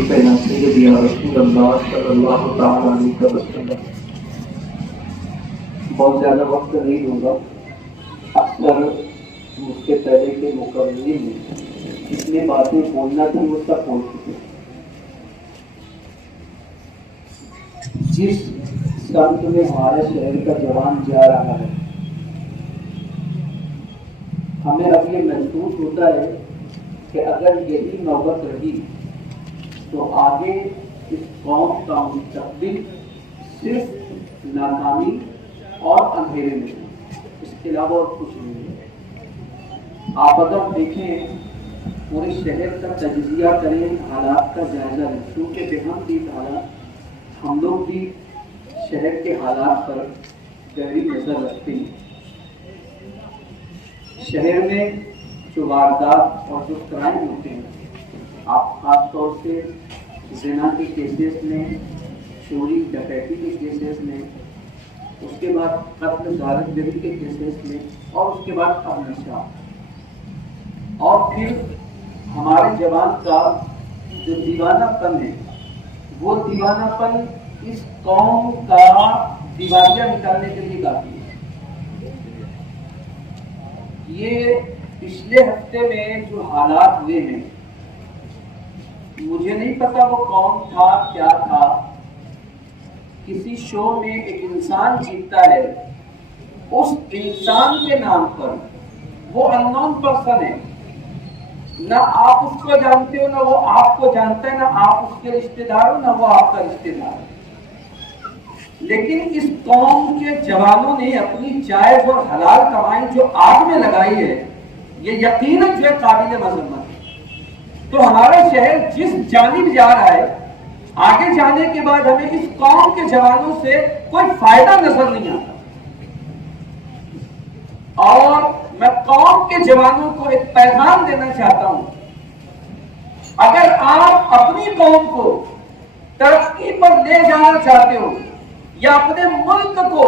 سیدنا سیدنا رسول اللہ صلی اللہ تعالی علیہ وسلم۔ بہت زیادہ وقت نہیں ہوگا، اکثر مجھ سے پہلے کے مقررین نے جتنی باتیں بولنا تھی وہ سب بول چکے۔ جس سمت میں ہمارے شہر کا جوان جا رہا ہے، ہمیں اب یہ محسوس ہوتا ہے کہ اگر یہی نوبت رہی تو آگے اس قوم کا مستقبل صرف ناکامی اور اندھیرے میں ہے، اس کے علاوہ اور کچھ نہیں ہے۔ آپ اگر دیکھیں پورے شہر کا تجزیہ کریں، حالات کا جائزہ لیں، کیونکہ بہم دید حالات ہم لوگ بھی شہر کے حالات پر گہری نظر رکھتے ہیں۔ شہر میں جو واردات اور جو کرائم ہوتے ہیں، آپ خاص طور سے زنا کے کیسز میں، چوری ڈکیتی کے کیسز میں، اس کے بعد قتل غارت گری کے کیسز میں، اور اس کے بعد اب نشہ، اور پھر ہمارے جوان کا جو دیوانہ پن ہے، وہ دیوانہ پن اس قوم کا دیوالیہ نکالنے کے لیے کافی ہے۔ یہ پچھلے ہفتے میں جو حالات ہوئے ہیں، مجھے نہیں پتا وہ کون تھا، کیا تھا، کسی شو میں ایک انسان جیتتا ہے، اس انسان کے نام پر وہ اننون پرسن ہے، نہ آپ اس کو جانتے ہو، نہ وہ آپ کو جانتا ہے، نہ آپ اس کے رشتہ دار ہو، نہ وہ آپ کا رشتہ دار ہے، لیکن اس قوم کے جوانوں نے اپنی جائز اور حلال کمائی جو آگ میں لگائی ہے، یہ یقیناً جو ہے قابل مذمت ہے۔ تو ہمارا شہر جس جانب جا رہا ہے، آگے جانے کے بعد ہمیں اس قوم کے جوانوں سے کوئی فائدہ نظر نہیں آتا، اور میں قوم کے جوانوں کو ایک پیغام دینا چاہتا ہوں، اگر آپ اپنی قوم کو ترقی پر لے جانا چاہتے ہو، یا اپنے ملک کو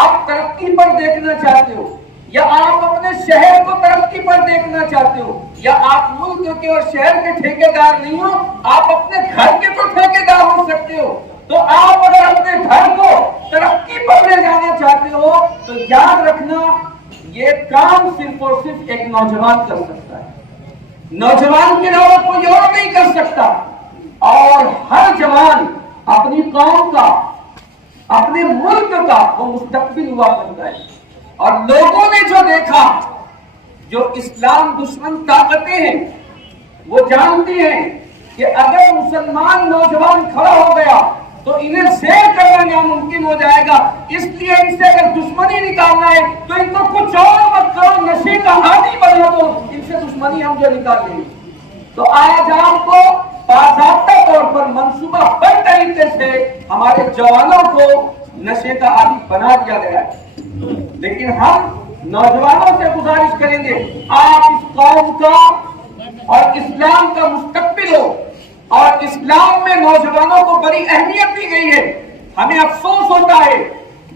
آپ ترقی پر دیکھنا چاہتے ہو، یا آپ اپنے شہر کو ترقی پر دیکھنا چاہتے ہو، یا آپ ملک کے اور شہر کے ٹھیکیدار نہیں ہو، آپ اپنے گھر کے تو ٹھیکیدار ہو سکتے ہو، تو آپ اگر اپنے گھر کو ترقی پر لے جانا چاہتے ہو تو یاد رکھنا، یہ کام صرف اور صرف ایک نوجوان کر سکتا ہے، نوجوان کے علاوہ کوئی اور نہیں کر سکتا، اور ہر جوان اپنی قوم کا، اپنے ملک کا وہ مستقبل ہوا کرتا ہے۔ اور لوگوں نے جو دیکھا، جو اسلام دشمن طاقتیں ہیں، وہ جانتی ہیں کہ اگر مسلمان نوجوان کھڑا ہو گیا تو انہیں زیر کرنا ناممکن ہو جائے گا، اس لیے ان سے اگر دشمنی نکالنا ہے تو ان کو کچھ اور مت کرو، نشے کا عادی بنا دو، ان سے دشمنی ہم جو نکال لیں گے۔ تو آج آپ کو باضابطہ طور پر منصوبہ بند طریقے سے ہمارے جوانوں کو نشے کا عادی بنا دیا گیا ہے، لیکن ہم نوجوانوں سے گزارش کریں گے، آپ اس قوم کا اور اسلام کا مستقبل ہو، اور اسلام میں نوجوانوں کو بڑی اہمیت دی گئی ہے۔ ہمیں افسوس ہوتا ہے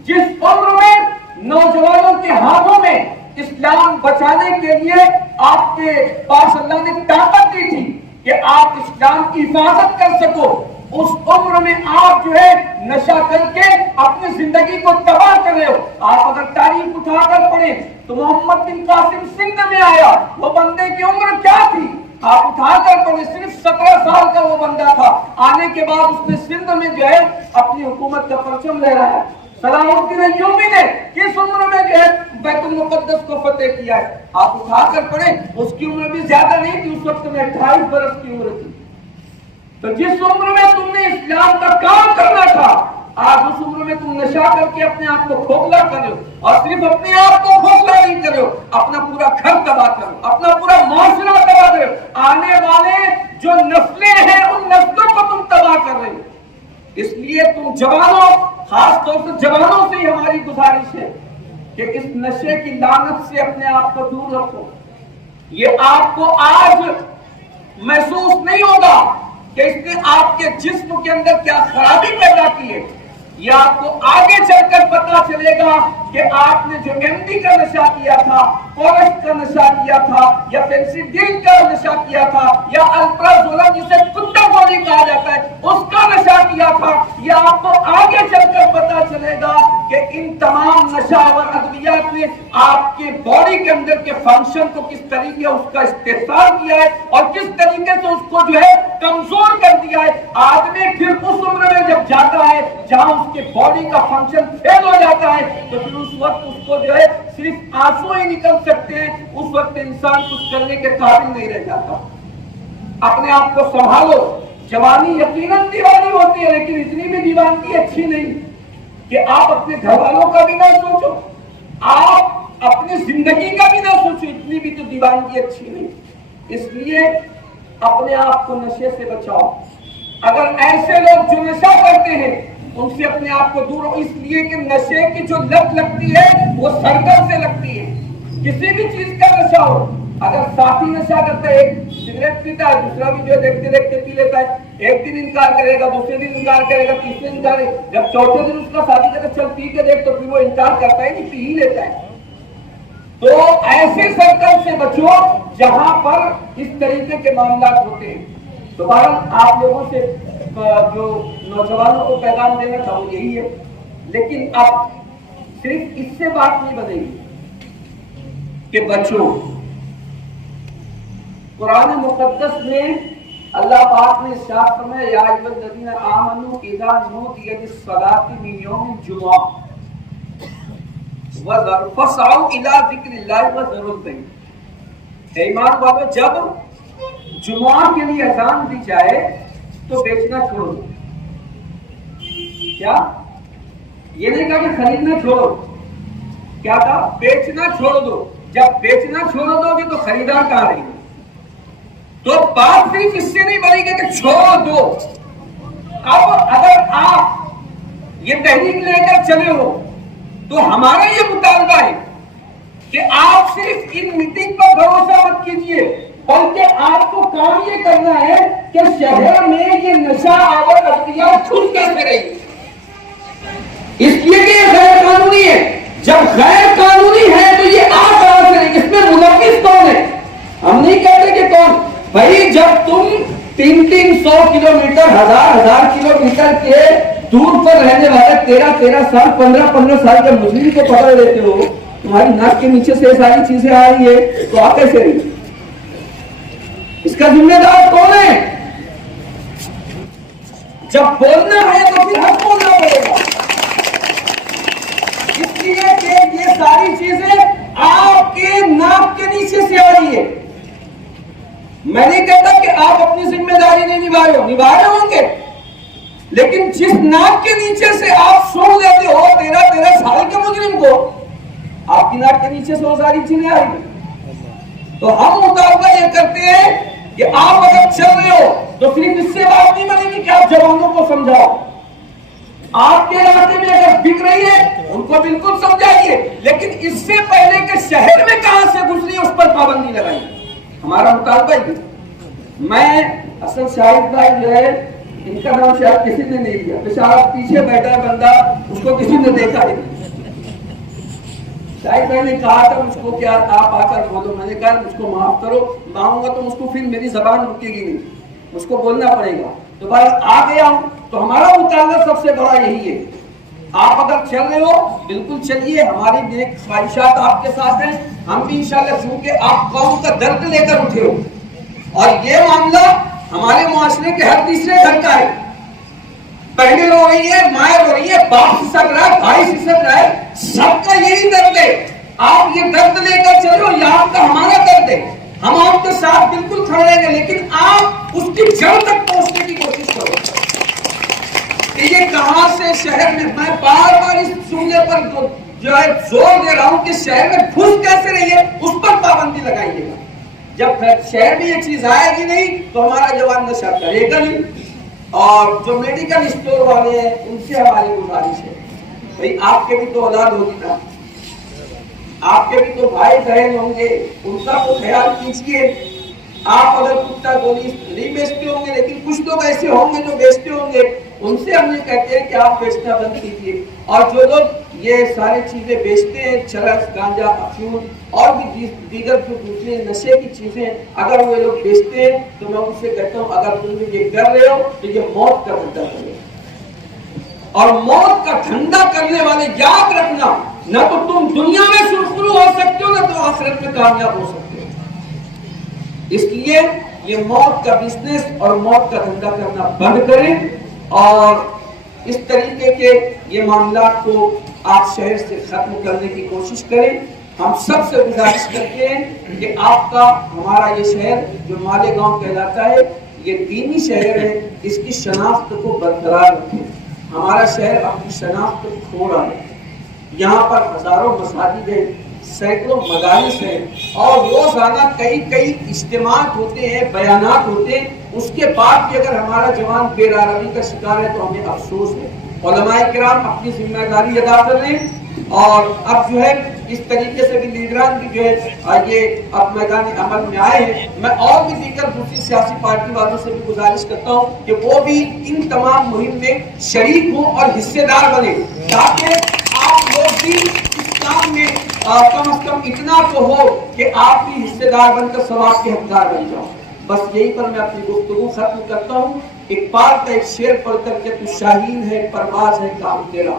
جس عمر میں نوجوانوں کے ہاتھوں میں اسلام بچانے کے لیے آپ کے پاس اللہ نے طاقت دی تھی کہ آپ اسلام کی حفاظت کر سکو، اس عمر میں آپ جو ہے نشہ کر کے اپنی زندگی کو تباہ کر رہے ہو۔ آپ اگر تاریخ اٹھا کر پڑھیں تو محمد بن قاسم سندھ میں آیا، وہ بندے کی عمر کیا تھی؟ آپ اٹھا کر پڑھیں، صرف 17 سال کا وہ بندہ تھا، آنے کے بعد اس نے سندھ میں جو ہے اپنی حکومت کا پرچم لے رہا ہے۔ صلاح الدین ایوبی نے کس عمر میں جو ہے بیت المقدس کو فتح کیا ہے؟ آپ اٹھا کر پڑھیں، اس کی عمر بھی زیادہ نہیں تھی، اس وقت میں 28 برس کی عمر تھی۔ تو جس عمر میں تم نے اسلام کا کام کرنا تھا، آج اس عمر میں تم نشہ کر کے اپنے آپ کو کھوکھلا کر رہے ہو، اور صرف اپنے آپ کو کھوکھلا نہیں کر رہے ہو، اپنا پورا گھر تباہ کر رہے ہو، اپنا پورا معاشرہ تباہ کر رہے ہو، آنے والے جو نسلیں ہیں ان نسلوں کو تم تباہ کر رہے ہو۔ اس لیے تم جوانوں، خاص طور سے جوانوں سے ہماری گزارش ہے کہ اس نشے کی لعنت سے اپنے آپ کو دور رکھو۔ یہ آپ کو آج محسوس نہیں ہوگا کہ اس نے آپ کے جسم کے اندر کیا خرابی پیدا کی ہے، یہ آپ کو آگے چل کر پتا چلے گا کہ آپ نے جو ایم ڈی کا نشہ کیا تھا، پولش کا نشہ کیا تھا، یا فینسی ڈیل کا نشہ کیا تھا، یا الپرازولم جسے کتا گولی کہا یہ آپ کو آگے چل کر پتا چلے گا کہ ان تمام نشاور ادویات نے آپ کے باڈی کے اندر کے فنکشن کو کس طریقے اس کا استحصال کیا ہے اور کس طریقے سے اس کو جو ہے کمزور کر دیا ہے. آدمی پھر اس عمر میں جب جاتا ہے جہاں اس کے باڈی کا فنکشن فیل ہو جاتا ہے تو پھر اس وقت اس کو جو ہے صرف آنسو ہی نکل سکتے ہیں. اس وقت انسان کچھ کرنے کے قابل نہیں رہ جاتا. اپنے آپ کو سنبھالو. جوانی یقیناً دیوانی ہوتی ہے لیکن اتنی بھی دیوانگی اچھی نہیں کہ آپ اپنے گھر والوں کا بھی نہ سوچو, آپ اپنی زندگی کا بھی نہ سوچو. اتنی بھی تو دیوانگی اچھی نہیں. اس لیے اپنے آپ کو نشے سے بچاؤ. اگر ایسے لوگ جو نشہ کرتے ہیں ان سے اپنے آپ کو دور ہو, اس لیے کہ نشے کی جو لت لگتی ہے وہ سرگرم سے لگتی ہے. کسی بھی چیز کا نشہ ہو, اگر ساتھی نشہ کرتا ہے, ایک سگریٹ پیتا ہے دوسرا بھی جو دیکھتے دیکھتے پی لیتا ہے, ایک دن انکار کرے گا, دوسرے دن انکار کرے گا, تیسرے دن انکار کرے گا, جب چوتھے دن اس کا ساتھی کہتا ہے چل پی کے دیکھ تو پھر وہ انکار کرتا ہے نہیں, پی ہی لیتا ہے. تو ایسے سرکل سے بچو جہاں پر اس طریقے کے معاملات ہوتے ہیں. دوبارہ آپ لوگوں سے جو نوجوانوں کو پیغام دینا چاہوں یہی ہے, لیکن اب صرف اس سے بات نہیں بنے گی کہ بچو. قرآن مقدس میں اللہ پاک نے ارشاد فرمایا یا ایھا الذین آمنوا اذا نودی للصلاۃ من یوم الجمعہ فاسعوا الی ذکر اللہ وذروا البیع. ایمان والو, جب جمعہ کے لیے اذان دی جائے تو بیچنا چھوڑ دو. کیا یہ نہیں کہا کہ خریدنا چھوڑو, کیا کہا بیچنا چھوڑ دو. جب بیچنا چھوڑ دو گے تو خریدار کہاں رہیں گے؟ تو بات صرف اس سے نہیں بنے گی کہ چھوڑ دو. اب اگر آپ یہ تحریک لے کر چلے ہو تو ہمارا یہ مطالبہ ہے کہ آپ صرف ان میٹنگ پر بھروسہ مت کیجیے, بلکہ آپ کو کام یہ کرنا ہے کہ شہر میں یہ نشہ آور ادویات چھوٹ کیسے رہی. اس لیے کہ یہ غیر قانونی ہے. جب غیر قانونی ہے تو یہ آپ کہاں سے رہی, اس میں ملوث کون ہے؟ ہم نہیں کہتے کہ کون. بھائی جب تم 300 کلومیٹر 1000 کلومیٹر کے دور پر رہنے والے 13 سال 15 سال کے مجرم کو پکڑ لیتے ہو, تمہاری ناک کے نیچے سے ساری چیزیں آ رہی ہے تو آپ کیسے رہی؟ اس کا ذمہ دار کون ہے؟ جب بولنا ہے تو پھر حق بولنا پڑے گا. اس لیے کہ یہ ساری چیزیں آپ کے ناک کے نیچے سے آ رہی ہے. میں نہیں کہتا کہ آپ اپنی ذمہ داری نہیں نبھا رہے ہو, نبھا رہے ہوں گے, لیکن جس ناک کے نیچے سے آپ سن لیتے ہو 13 سال کے مجرم کو, آپ کی ناک کے نیچے سے وہ ساری چیزیں آ رہی ہیں. تو ہم مطالبہ یہ کرتے ہیں کہ آپ اگر چل رہے ہو تو صرف اس سے بات نہیں بنے گی کہ آپ جوانوں کو سمجھاؤ. آپ کے علاقے میں اگر بک رہی ہے ان کو بالکل سمجھائیے, لیکن اس سے پہلے کہ شہر میں کہاں سے گزری اس پر پابندی لگائیے. ہمارا مطالبہ ہی. میں اصل شاہد بھائی جو ہے ان کا نام شاید کسی نے نہیں لیا, بیچارہ پیچھے بیٹھا ہے بندہ, اس کو کسی نے دیکھا ہی نہیں. شاہد بھائی نے کہا تھا مجھ کو کیا آپ آ کر بولو, میں نے کہا مجھ کو معاف کرو, مانگوں گا تو مجھ کو پھر میری زبان رکے گی نہیں, مجھ کو بولنا پڑے گا. دوبارہ آ گیا ہوں تو ہمارا مطالبہ سب سے بڑا یہی ہے. آپ اگر چل رہے ہو بالکل چلیے, ہماری نیک خواہشات آپ کے ساتھ ہیں. ہم بھی انشاءاللہ, چونکہ آپ قوم کا درد لے کر اٹھے ہو اور یہ معاملہ ہمارے معاشرے کے ہر تیسرے گھر کا ہے. بہنیں رو رہی ہے, مائیں رو رہی ہے, باپ سسک رہا ہے, بھائی سسک رہا ہے, سب کا یہی درد ہے. آپ یہ درد لے کر چلے ہو, یہ آپ کا ہمارا درد ہے. ہم آپ کے ساتھ بالکل کھڑے رہیں گے, لیکن آپ اس کی جڑ تک پہنچنے کی کوشش کرو کہ یہ کہاں سے شہر میں بار بار اس سننے پر جو ہے زور دے رہا ہوں کہ شہر میں گھس کیسے رہی ہے, اس پر پابندی لگائیے گا. جب شہر میں یہ چیز آئے گی نہیں تو ہمارا جوان نشہ کرے گا نہیں. اور جو میڈیکل اسٹور والے ہیں ان سے ہماری گزارش ہے, بھائی آپ کے بھی تو اولاد ہوگی نا, آپ کے بھی تو بھائی بہن ہوں گے, ان کا تو خیال کیجیے. آپ اگر کتا گولی نہیں بیچتے ہوں گے, لیکن کچھ لوگ ایسے ہوں گے جو بیچتے ہوں گے, ان سے ہم یہ کہتے ہیں کہ آپ بیچنا بند کیجیے. اور جو لوگ یہ ساری چیزیں بیچتے ہیں, چرس, گانجا, افیون اور بھی دیگر جو دوسرے نشے کی چیزیں اگر وہ لوگ بیچتے ہیں تو میں ان سے کہتا ہوں اگر تم یہ کر رہے ہو تو یہ موت کا مدعا ہے. اور موت کا دھندا کرنے والے یاد رکھنا، نہ تو تم دنیا میں سرخرو ہو سکتے ہو، نہ تو آخرت میں کامیاب ہو سکتے ہو۔ اس لیے یہ موت کا بزنس اور موت کا دھندا کرنا بند کریں، اور اس طریقے کے یہ معاملات کو آپ شہر سے ختم کرنے کی کوشش کریں۔ ہم سب سے گزارش کرتے ہیں کہ آپ کا ہمارا یہ شہر جو مالیگاؤں کہلاتا ہے، یہ دینی شہر ہے، اس کی شناخت کو برقرار رکھیں۔ ہمارا شہر اپنی شناخت کھو رہا ہے، یہاں پر ہزاروں مساجد ہیں، سینکڑوں مدارس ہیں، اور روزانہ کئی اجتماعات ہوتے ہیں، بیانات ہوتے ہیں، اس کے بعد بھی اگر ہمارا جوان بے راروی کا شکار ہے تو ہمیں افسوس ہے۔ علماء کرام اپنی ذمہ داری ادا کر رہے ہیں، اور اب جو ہے اس طریقے سے بھی لیڈران بھی جو ہے یہ اب میدان عمل میں آئے ہیں۔ میں اور بھی دیگر دوسری سیاسی پارٹی والوں سے بھی گزارش کرتا ہوں کہ وہ بھی ان تمام مہم میں شریک ہوں اور حصے دار بنے، تاکہ آپ لوگ بھی اس کام میں کم از کم اتنا تو ہو کہ آپ بھی حصے دار بن کر ثواب کے حقدار بن جاؤ۔ بس یہی پر میں اپنی گفتگو ختم کرتا ہوں۔ اقبال کا ایک شعر پڑھ کر کے تو شاہین ہے پرواز ہے کام تیرا،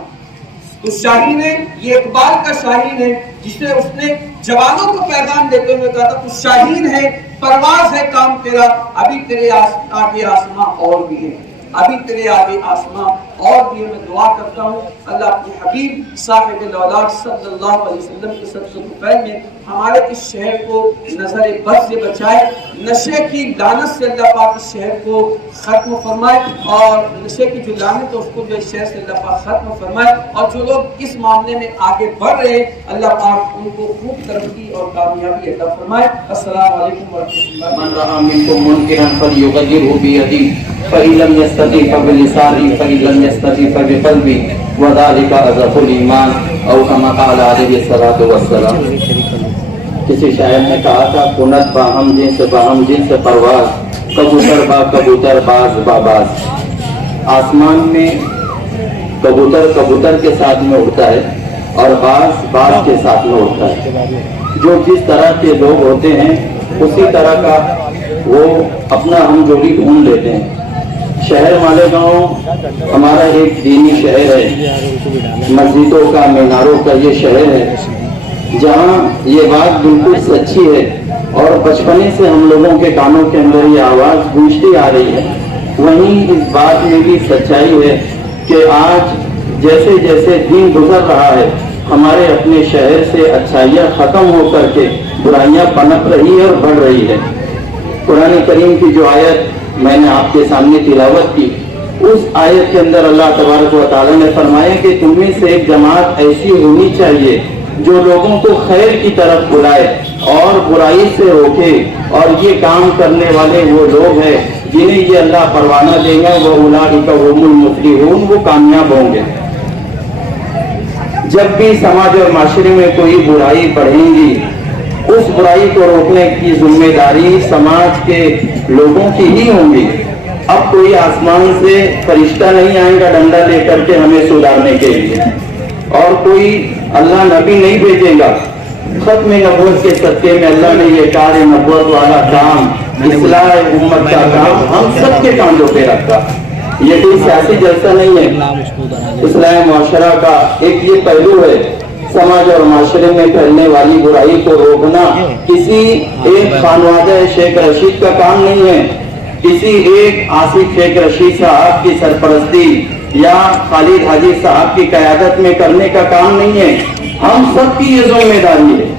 تو شاہین ہے، یہ اقبال کا شاہین ہے جسے اس نے جوانوں کو پیغام دیتے ہوئے کہا تھا تو شاہین ہے پرواز ہے کام تیرا، ابھی تیرے آگے آسماں اور بھی ہے، ابھی تیرے آگے آسماں اور بھی ہے۔ میں دعا کرتا ہوں اللہ اپنے حبیب صاحب الاولاد صلی اللہ علیہ وسلم کے صدقے طفیل میں ہمارے اس شہر کو نظر بد سے بچائے، نشے کی لعنت سے اللہ پاک اس شہر کو ختم فرمائے، اور نشے کی جو لعنت ہے اس کو جو اس شہر سے اللہ پاک ختم فرمائے، اور جو لوگ اس معاملے میں آگے بڑھ رہے ہیں اللہ پاک ان کو خوب ترقی اور کامیابی عطا فرمائے۔ السلام علیکم ورحمۃ اللہ۔ من رأى منكم منكرا فليغيره بيده فإن لم يستطع فبلسانه فإن لم يستطع فبقلبه وذلك أضعف الإيمان أو كما قال عليه الصلاة والسلام۔ کسی شاعر نے کہا تھا کنت باہم جن سے پرواز، کبوتر با کبوتر باز با باز۔ آسمان میں کبوتر کے ساتھ میں اڑتا ہے اور باز کے ساتھ میں اڑتا ہے۔ جو جس طرح کے لوگ ہوتے ہیں اسی طرح کا وہ اپنا ہم جوڑی ڈھونڈ لیتے ہیں۔ شہر مالیگاؤں ہمارا ایک دینی شہر ہے، مسجدوں کا میناروں کا یہ شہر ہے، جہاں یہ بات بالکل سچی ہے اور بچپنے سے ہم لوگوں کے کانوں کے اندر یہ آواز گونجتی آ رہی ہے۔ وہیں اس بات میں بھی سچائی ہے کہ آج جیسے جیسے دن گزر رہا ہے ہمارے اپنے شہر سے اچھائیاں ختم ہو کر کے برائیاں پنپ رہی ہے اور بڑھ رہی ہے۔ قرآن کریم کی جو آیت میں نے آپ کے سامنے تلاوت کی، اس آیت کے اندر اللہ تبارک و تعالیٰ نے فرمایا کہ تم میں سے ایک جماعت ایسی ہونی چاہیے جو لوگوں کو خیر کی طرف بلائے اور برائی سے روکے، اور یہ کام کرنے والے وہ لوگ ہیں جنہیں یہ اللہ پروانہ دے گا، وہ اولئک هم المفلحون، وہ کامیاب ہوں گے۔ جب بھی سماج اور معاشرے میں کوئی برائی بڑھیں گی، اس برائی کو روکنے کی ذمہ داری سماج کے لوگوں کی ہی ہوں گی۔ اب کوئی آسمان سے فرشتہ نہیں آئے گا ڈنڈا لے کر کے ہمیں سدھارنے کے لیے، اور کوئی اللہ نبی نہیں بھیجے گا۔ ختم نبوت کے صدقے میں اللہ نے یہ کار نبوت والا کام، اصلاح امت کا کام ہم سب کے کاندھوں پہ رکھا۔ یہ کوئی سیاسی جلسہ نہیں ہے، اصلاح معاشرہ کا ایک یہ پہلو ہے۔ سماج اور معاشرے میں پھیلنے والی برائی کو روکنا کسی ایک خانوادہ شیخ رشید کا کام نہیں ہے، کسی ایک آصف شیخ رشید صاحب کی سرپرستی یا خالد حاجی صاحب کی قیادت میں کرنے کا کام نہیں ہے۔ ہم سب کی یہ ذمہ داری ہے،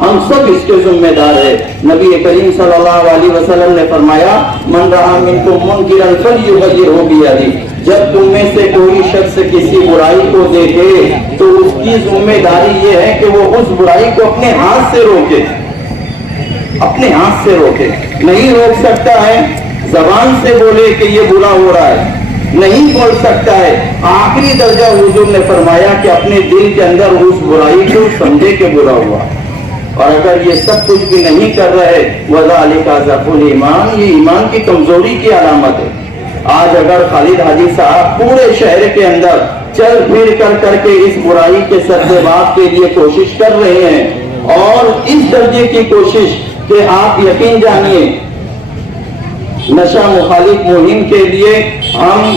ہم سب اس کے ذمہ دار ہے۔ نبی کریم صلی اللہ علیہ وسلم نے فرمایا من رأى منکم منکرا فلیغیرہ بیدہ، جب تم میں سے کوئی شخص کسی برائی کو دیکھے تو اس کی ذمہ داری یہ ہے کہ وہ اس برائی کو اپنے ہاتھ سے روکے، اپنے ہاتھ سے روکے۔ نہیں روک سکتا ہے زبان سے بولے کہ یہ برا ہو رہا ہے، نہیں بول سکتا ہے، آخری درجہ حضور نے فرمایا کہ اپنے دل کے اندر اس برائی کو سمجھے کہ برا ہوا۔ اور اگر یہ سب کچھ بھی نہیں کر رہے وَذَلِكَ ضَعْفُ الْإِيمَانِ، یہ ایمان کی کمزوری کی علامت ہے۔ آج اگر خالد حاجی صاحب پورے شہر کے اندر چل پھر کر کے اس برائی کے سرزباب کے لیے کوشش کر رہے ہیں، اور اس درجے کی کوشش کہ آپ یقین جانیے نشہ مخالف مہم کے لیے ہم